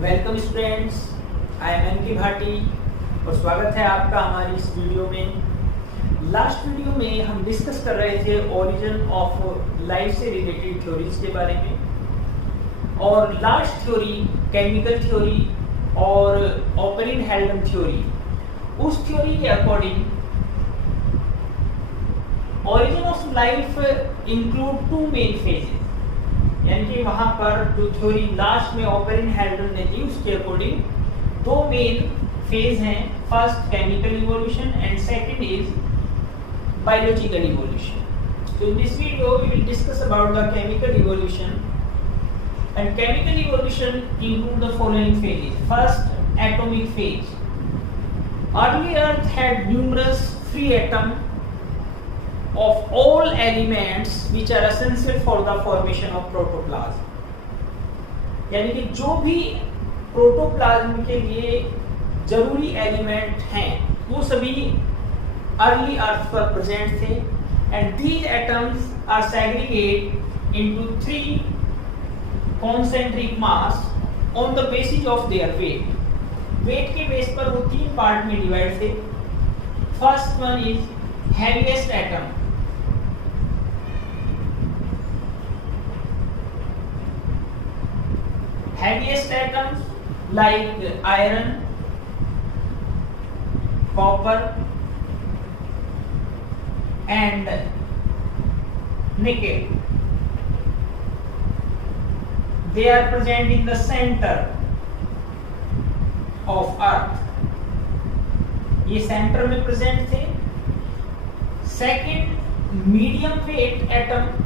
Welcome students, I am N K Bhati और स्वागत है आपका हमारी इस वीडियो में। लास्ट वीडियो में हम डिस्कस कर रहे थे ओरिजिन ऑफ लाइफ से रिलेटेड थ्योरीज के बारे में, और लास्ट थ्योरी केमिकल थ्योरी और ओपरिन हेल्डन थ्योरी। उस थ्योरी के according origin of life include to main phases, यानी कि वहां पर जो थ्योरी लास्ट में ओपरिन हेल्डन ने दी उसके अकॉर्डिंग दो मेन फेज हैं। First chemical evolution and second is biological evolution. So in this video we will discuss about the chemical evolution, and chemical evolution include the following phases. First, atomic phase. Early Earth had numerous free atoms of all elements which are essential for the formation of protoplasm. यानी कि जो भी प्रोटोप्लाज्म के लिए जरूरी एलिमेंट हैं वो सभी अर्ली अर्थ पर प्रेजेंट थे, and these atoms are segregate into 3 concentric mass on the basis of their weight. Weight के बेस पर वो 3 पार्ट में डिवाइड थे। First one is heaviest atom. Heaviest atoms like iron, copper and nickel, they are present in the center of earth. ये सेंटर में प्रेजेंट थे। Second, medium wait atom.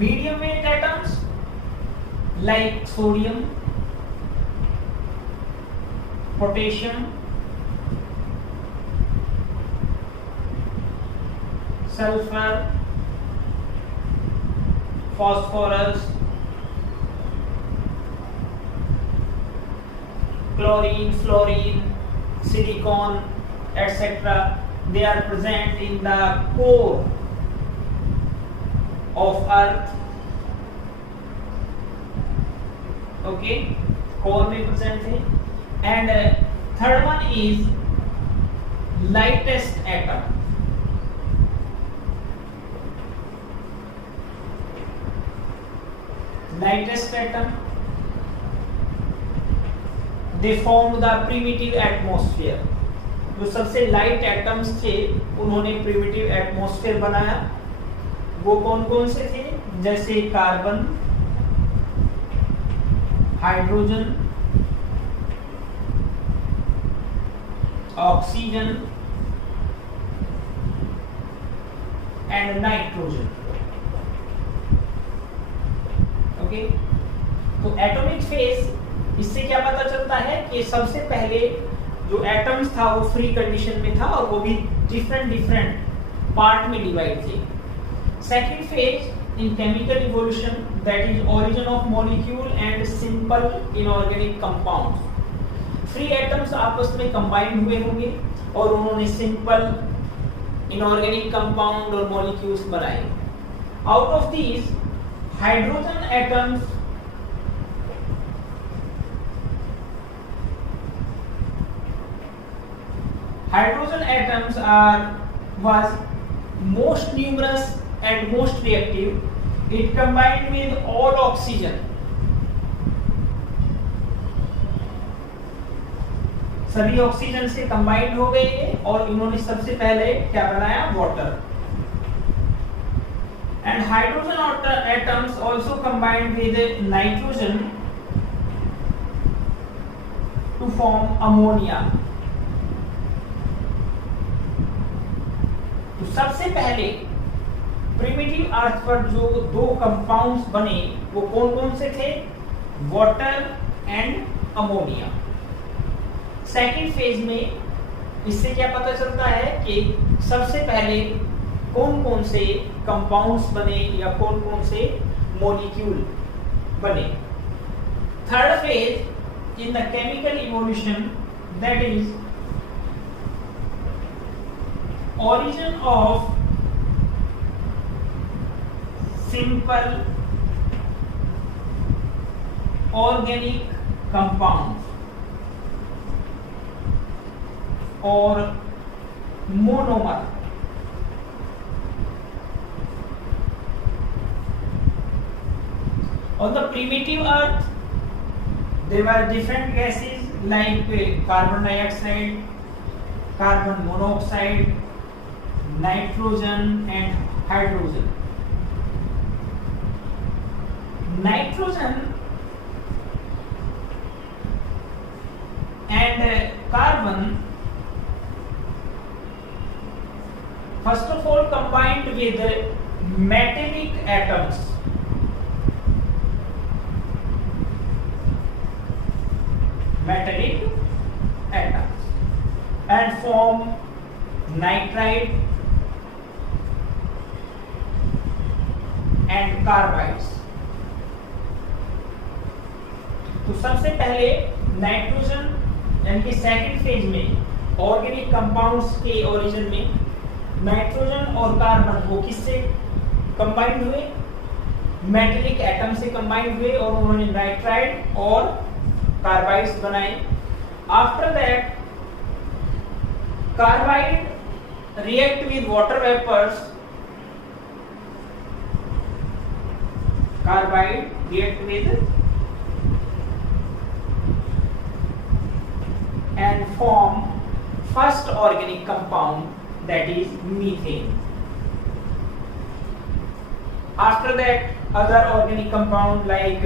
Medium weight atoms like sodium, potassium, sulfur, phosphorus, chlorine, fluorine, silicon, etc. They are present in the core of earth. Okay, core में present है। And third one is lightest atom. Lightest atom, they formed the primitive atmosphere. जो सबसे light atoms थे उन्होंने primitive atmosphere बनाया। वो कौन कौन से थे? जैसे carbon, hydrogen, oxygen and nitrogen. Okay, तो एटॉमिक फेज, इससे क्या पता चलता है कि सबसे पहले जो एटम्स था वो फ्री कंडीशन में था और वो भी डिफरेंट पार्ट में डिवाइड थे। Second phase in chemical evolution, that is origin of molecule and simple inorganic compounds. Free atoms आपस में combined हुए होंगे और उन्होंने simple inorganic compound और molecules बनाए। Out of these, hydrogen atoms was most numerous and most reactive. It combined with all oxygen. सभी oxygen से कंबाइंड हो गए और इन्होंने सबसे पहले क्या बनाया? Water. And hydrogen atoms also combined with nitrogen to form ammonia. तो सबसे पहले प्रिमिटिव अर्थ पर जो 2 कंपाउंड्स बने वो कौन कौन से थे? Water and ammonia. Second phase में इससे क्या पता चलता है कि सबसे पहले कौन कौन से कंपाउंड्स बने या कौन कौन से मॉलिक्यूल बने। Third phase in the chemical evolution, that is origin of simple organic compounds or monomer. On the primitive earth there were different gases like carbon dioxide, carbon monoxide, nitrogen and hydrogen. Nitrogen and carbon first of all combined with metallic atoms. Metallic atoms and form nitride and carbides. तो सबसे पहले नाइट्रोजन यानी कि second phase में organic compounds के ओरिजिन में नाइट्रोजन और कार्बन वो किससे कंबाइंड हुए? मेटेलिक एटम से कंबाइंड हुए और उन्होंने नाइट्राइड और कार्बाइड्स बनाए. After that carbide react with water vapours. Carbide react with and form first organic compound, that is methane. After that other organic compound like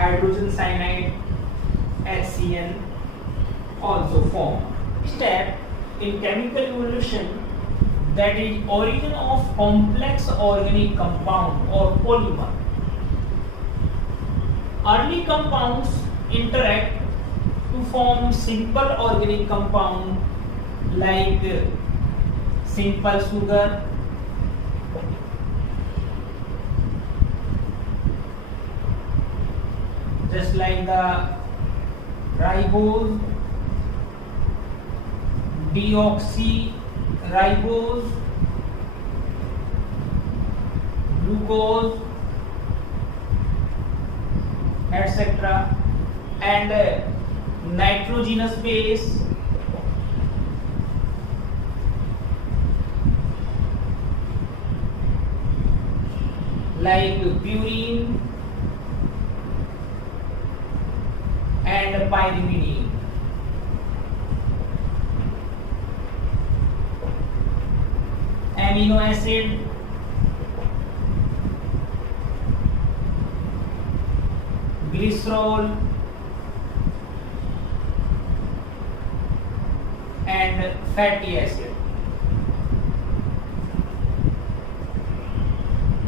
hydrogen cyanide, HCN also form. Step in chemical evolution, that is origin of complex organic compound or polymer. Early compounds interact to form simple organic compound like simple sugar, just like the ribose, deoxyribose, glucose, etc. and nitrogenous base like purine and pyrimidine. Amino acid, glycerol and fatty acid.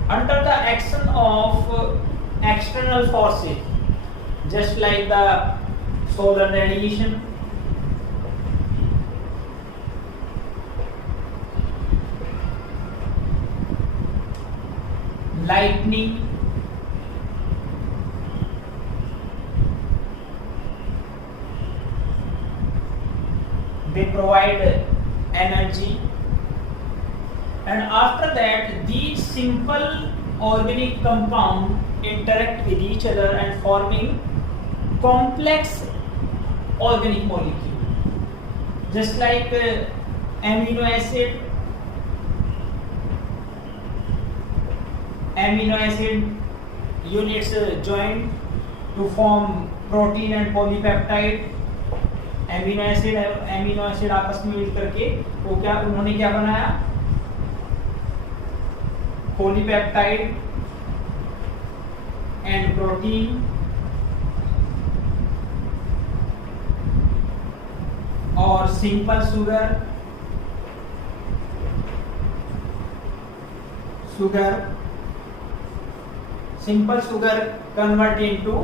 Under the action of external forces, just like the solar radiation, lightning, they provide energy, and after that these simple organic compounds interact with each other and forming complex organic molecule, just like amino acid units join to form protein and polypeptide. Amino acid आपस में मिल करके वो उन्होंने क्या बनाया? Polypeptide and protein और simple sugar convert into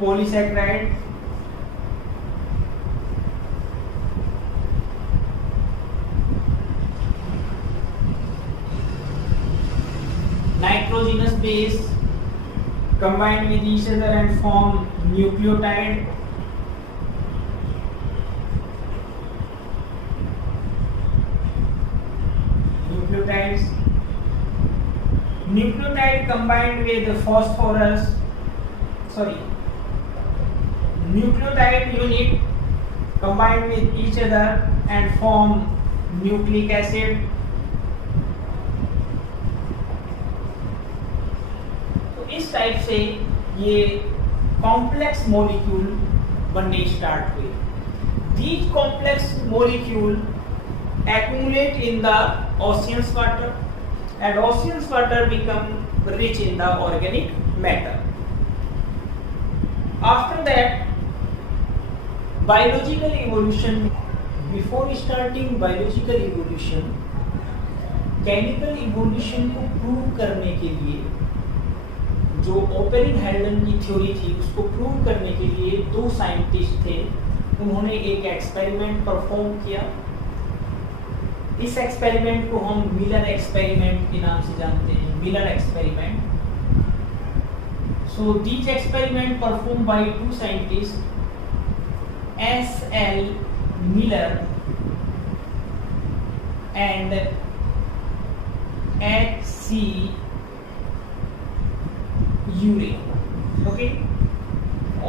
polysaccharide, nitrogenous base combine with each other and form nucleotide, nucleotides. Nucleotide combined with phosphorus, nucleotide unit combined with each other and form nucleic acid. तो इस टाइप से ये complex molecule बनने स्टार्ट हुए. These complex molecule accumulate in the ocean's water and ocean's water become rich in the organic matter. After that, biological evolution. Before starting biological evolution, chemical evolution को प्रूव करने के लिए जो ओपेरिन हेल्डन की थ्योरी थी उसको प्रूव करने के लिए दो साइंटिस्ट थे. उन्होंने एक एक्सपेरिमेंट परफॉर्म किया. इस एक्सपेरिमेंट को हम मिलर एक्सपेरिमेंट के नाम से जानते हैं. Miller experiment. So these experiment performed by two scientists, S.L. Miller and H.C. Urey. Okay?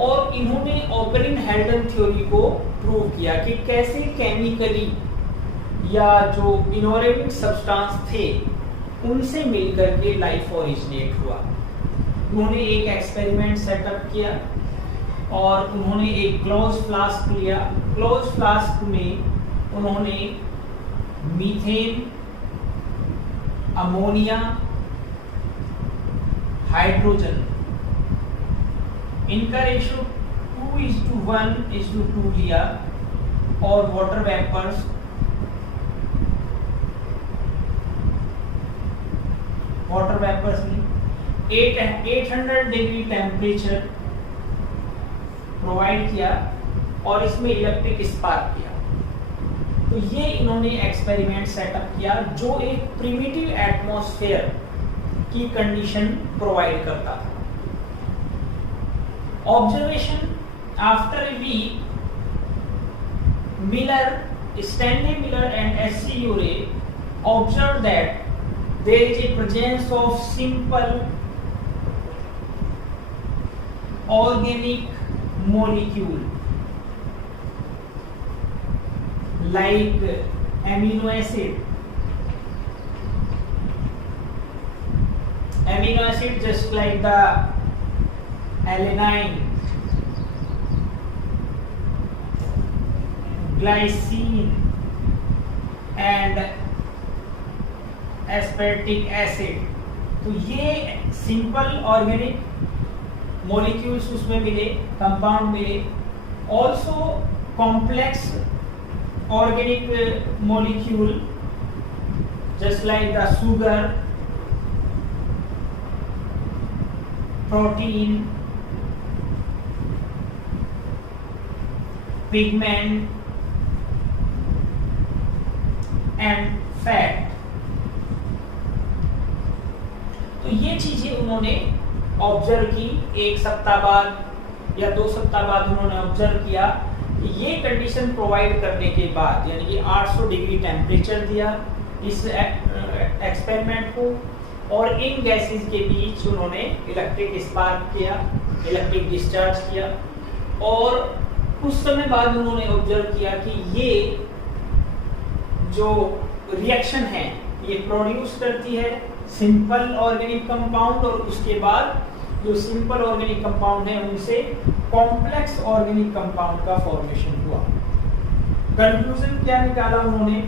और इन्होंने ओपेरिन हेल्डन थ्योरी को प्रूव किया कि कैसे केमिकली या जो इनऑर्गेनिक सब्सटेंस थे उनसे मिलकर के लाइफ ओरिजिनेट हुआ. उन्होंने एक एक्सपेरिमेंट सेटअप किया और उन्होंने एक क्लोज फ्लास्क लिया. क्लोज फ्लास्क में उन्होंने मीथेन, अमोनिया, हाइड्रोजन, इनका रेशियो 2:1:2 लिया और वाटर वेपर्स में 800 डिग्री टेम्परेचर प्रोवाइड किया और इसमें इलेक्ट्रिक स्पार्क किया. तो ये इन्होंने एक्सपेरिमेंट सेटअप किया जो एक प्रिमिटिव एटमॉस्फेयर की कंडीशन प्रोवाइड करता था. Observation after a week, Stanley Miller and S.C. Urey observed that there is a presence of simple organic molecule like amino acid just like the alanine, glycine and aspartic acid. तो ये simple organic molecules उसमें मिले, कंपाउंड मिले. Also complex organic molecule just like the sugar, protein, pigment and fat. तो ये चीजें उन्होंने ऑब्जर्व की. एक सप्ताह बाद या 2 सप्ताह बाद उन्होंने ऑब्जर्व किया कि ये कंडीशन प्रोवाइड करने के बाद यानी कि 800 डिग्री टेम्परेचर दिया इस एक्सपेरिमेंट को और इन गैसेस के बीच उन्होंने इलेक्ट्रिक स्पार्क किया, इलेक्ट्रिक डिस्चार्ज किया और कुछ समय बाद उन्होंने ऑब्जर्व किया कि ये जो रिएक्शन है ये प्रोड्यूस करती है सिंपल ऑर्गेनिक कंपाउंड और उसके बाद जो सिंपल ऑर्गेनिक कंपाउंड है उनसे कॉम्प्लेक्स ऑर्गेनिक कंपाउंड का फॉर्मेशन हुआ. कंक्लूजन क्या निकाला उन्होंने?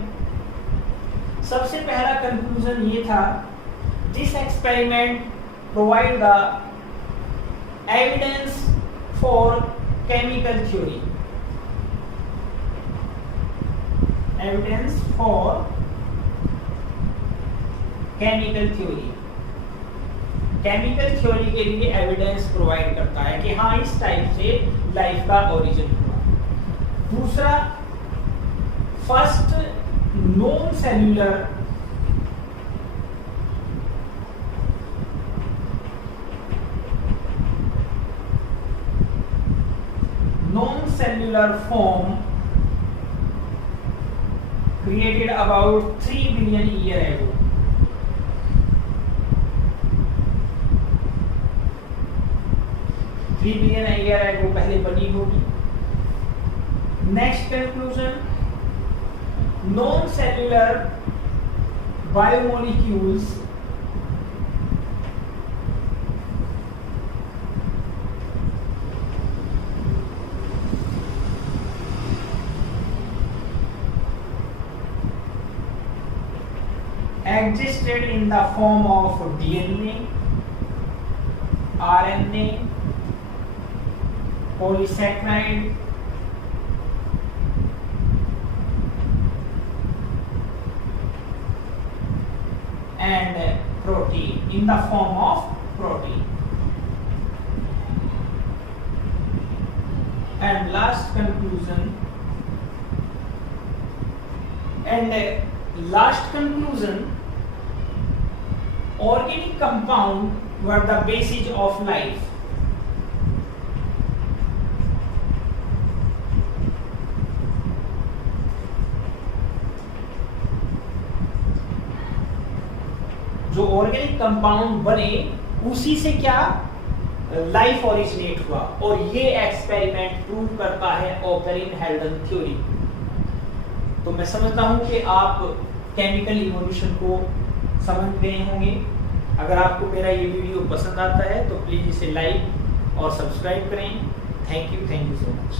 सबसे पहला कंक्लूजन ये था, this experiment provide the evidence for chemical theory. Evidence for chemical theory. Chemical theory के लिए एविडेंस प्रोवाइड करता है कि हाँ इस टाइप से लाइफ का ओरिजिन हुआ. दूसरा, first non cellular form created about 3 billion years ago. 3 billion year ago पहले बनी होगी। Next conclusion, non cellular biomolecules existed in the form of DNA, RNA, polysaccharide, and protein, in the form of protein. And last conclusion, organic compound were the basis of life. जो organic compound बने उसी से क्या life originate हुआ, और ये experiment prove करता है ऑपरिन हेल्डन थ्योरी। तो मैं समझता हूं कि आप केमिकल इवोल्यूशन को समझ गए होंगे। अगर आपको मेरा ये वीडियो पसंद आता है तो प्लीज़ इसे लाइक और सब्सक्राइब करें। Thank you so much.